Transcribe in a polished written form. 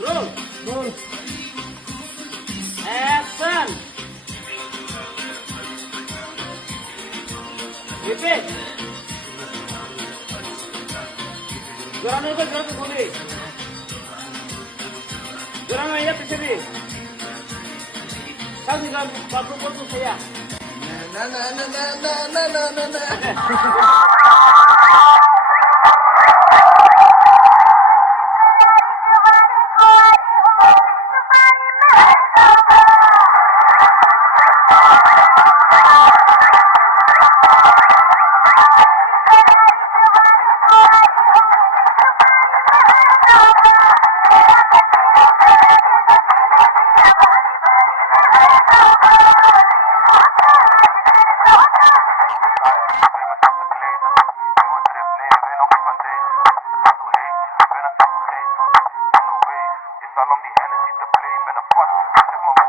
Roll. Roll. Action. Repeat. Joran ko guli. Joran aja pisabi. Sabi ka papu saya. Na na na na na na na na na. Al om die Hennessy te blamen en een vaste. Zeg maar